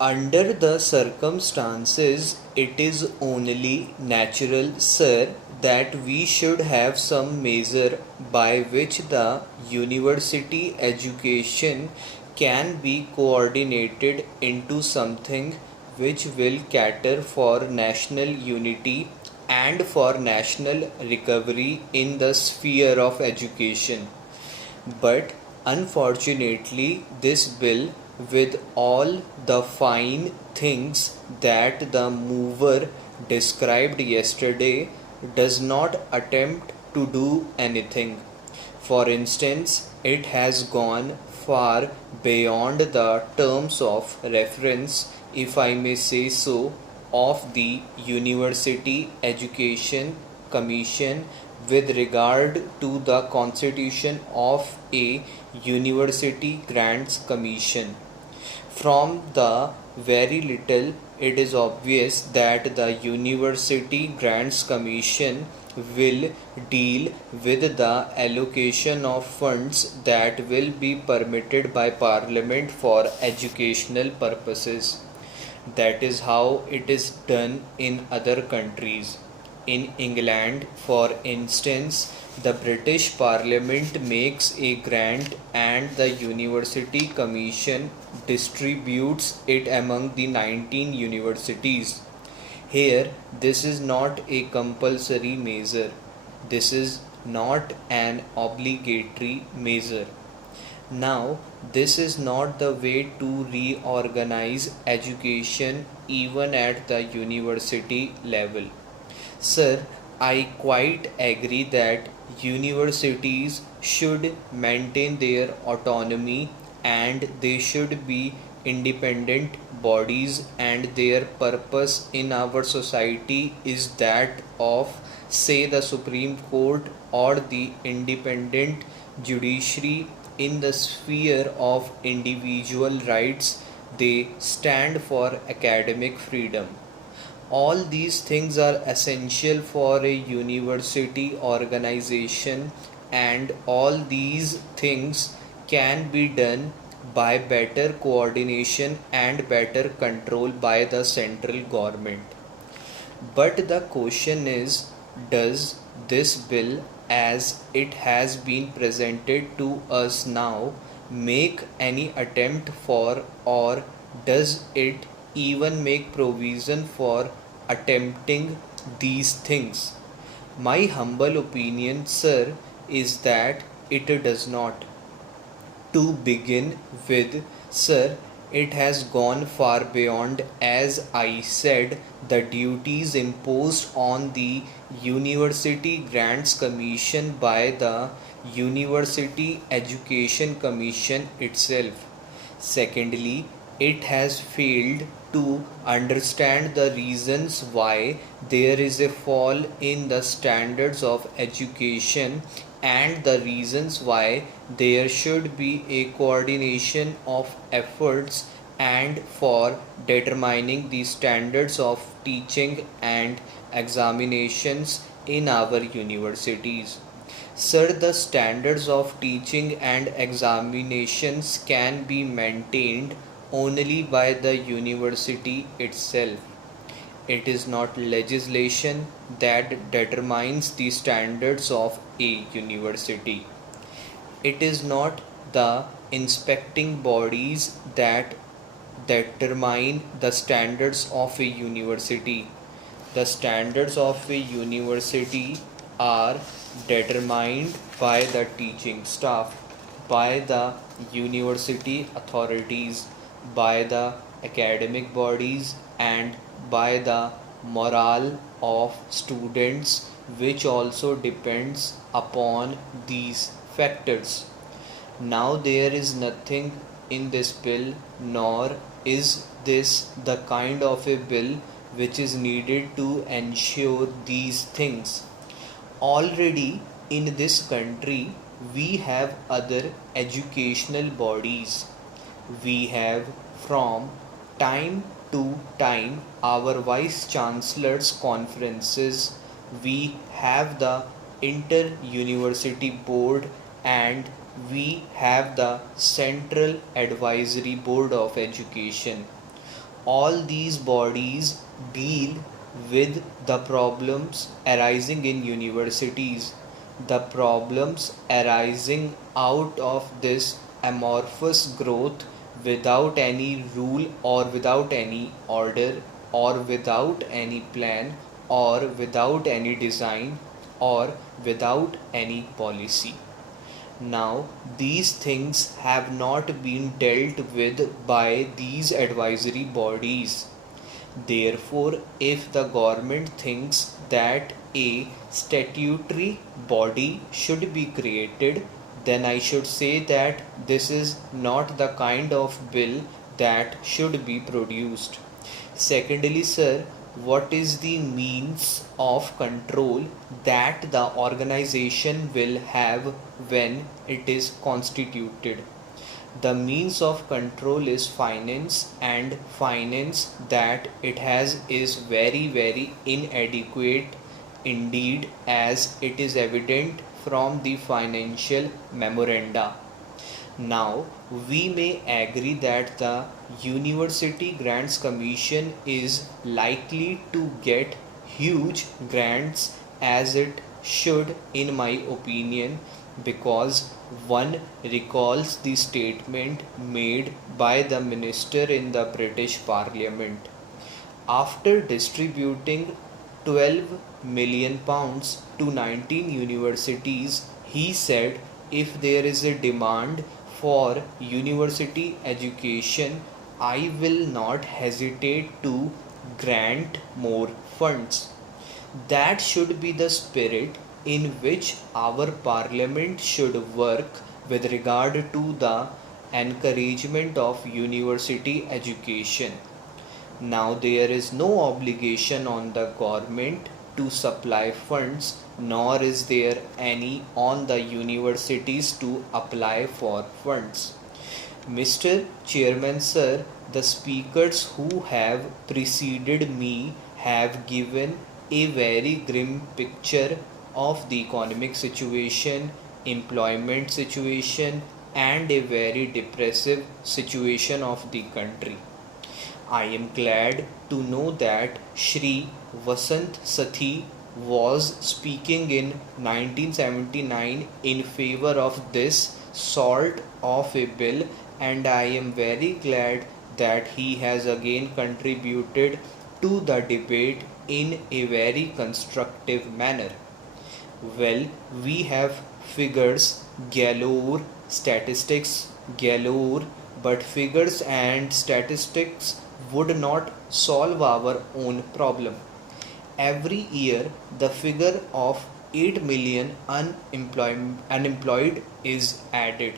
Under the circumstances, it is only natural, sir, that we should have some measure by which the university education can be coordinated into something which will cater for national unity and for national recovery in the sphere of education. But unfortunately, this bill, with all the fine things that the mover described yesterday, does not attempt to do anything. For instance, it has gone far beyond the terms of reference, if I may say so, of the University Education Commission with regard to the constitution of a University Grants Commission. From the very little, it is obvious that the University Grants Commission will deal with the allocation of funds that will be permitted by Parliament for educational purposes. That is how it is done in other countries. In England, for instance, the British Parliament makes a grant and the University Commission distributes it among the 19 universities. Here, this is not a compulsory measure. This is not an obligatory measure. Now, this is not the way to reorganize education even at the university level. Sir, I quite agree that universities should maintain their autonomy and they should be independent bodies, and their purpose in our society is that of, say, the Supreme Court or the independent judiciary in the sphere of individual rights. They stand for academic freedom. All these things are essential for a university organization, and all these things can be done by better coordination and better control by the central government. But the question is, does this bill, as it has been presented to us now, make any attempt for, or does it even make provision for attempting these things? My humble opinion, sir, is that it does not. To begin with, sir, it has gone far beyond, as I said, the duties imposed on the University Grants Commission by the University Education Commission itself. Secondly, it has failed to understand the reasons why there is a fall in the standards of education and the reasons why there should be a coordination of efforts and for determining the standards of teaching and examinations in our universities. Sir, the standards of teaching and examinations can be maintained only by the university itself. It is not legislation that determines the standards of a university. It is not the inspecting bodies that determine the standards of a university. The standards of a university are determined by the teaching staff, by the university authorities, by the academic bodies, and by the morale of students, which also depends upon these factors. Now, there is nothing in this bill, nor is this the kind of a bill which is needed to ensure these things. Already in this country, we have other educational bodies. We have from time to time our vice chancellors conferences. We have the inter university board, and we have the central advisory board of education. All these bodies deal with the problems arising in universities, the problems arising out of this amorphous growth without any rule or without any order or without any plan or without any design or without any policy. Now, these things have not been dealt with by these advisory bodies. Therefore, if the government thinks that a statutory body should be created, then I should say that this is not the kind of bill that should be produced. Secondly, sir, what is the means of control that the organization will have when it is constituted? The means of control is finance, and finance that it has is very inadequate indeed, as it is evident from the financial memoranda. Now, we may agree that the University Grants Commission is likely to get huge grants, as it should, in my opinion, because one recalls the statement made by the minister in the British Parliament. After distributing 12 million pounds to 19 universities, he said, if there is a demand for university education, I will not hesitate to grant more funds. That should be the spirit in which our parliament should work with regard to the encouragement of university education. Now, there is no obligation on the government to supply funds, nor is there any on the universities to apply for funds. Mr. Chairman, sir, the speakers who have preceded me have given a very grim picture of the economic situation, employment situation, and a very depressive situation of the country. I am glad to know that Shri Vasant Sathi was speaking in 1979 in favor of this sort of a bill, and I am very glad that he has again contributed to the debate in a very constructive manner. Well, we have figures galore, statistics galore, but figures and statistics would not solve our own problem. Every year, the figure of 8 million unemployed is added.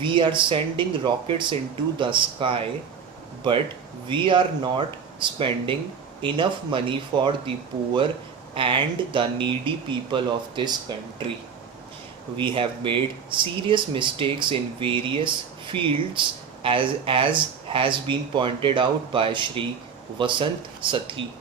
We are sending rockets into the sky, but we are not spending enough money for the poor and the needy people of this country. We have made serious mistakes in various fields, as has been pointed out by Shri Vasant Sathi.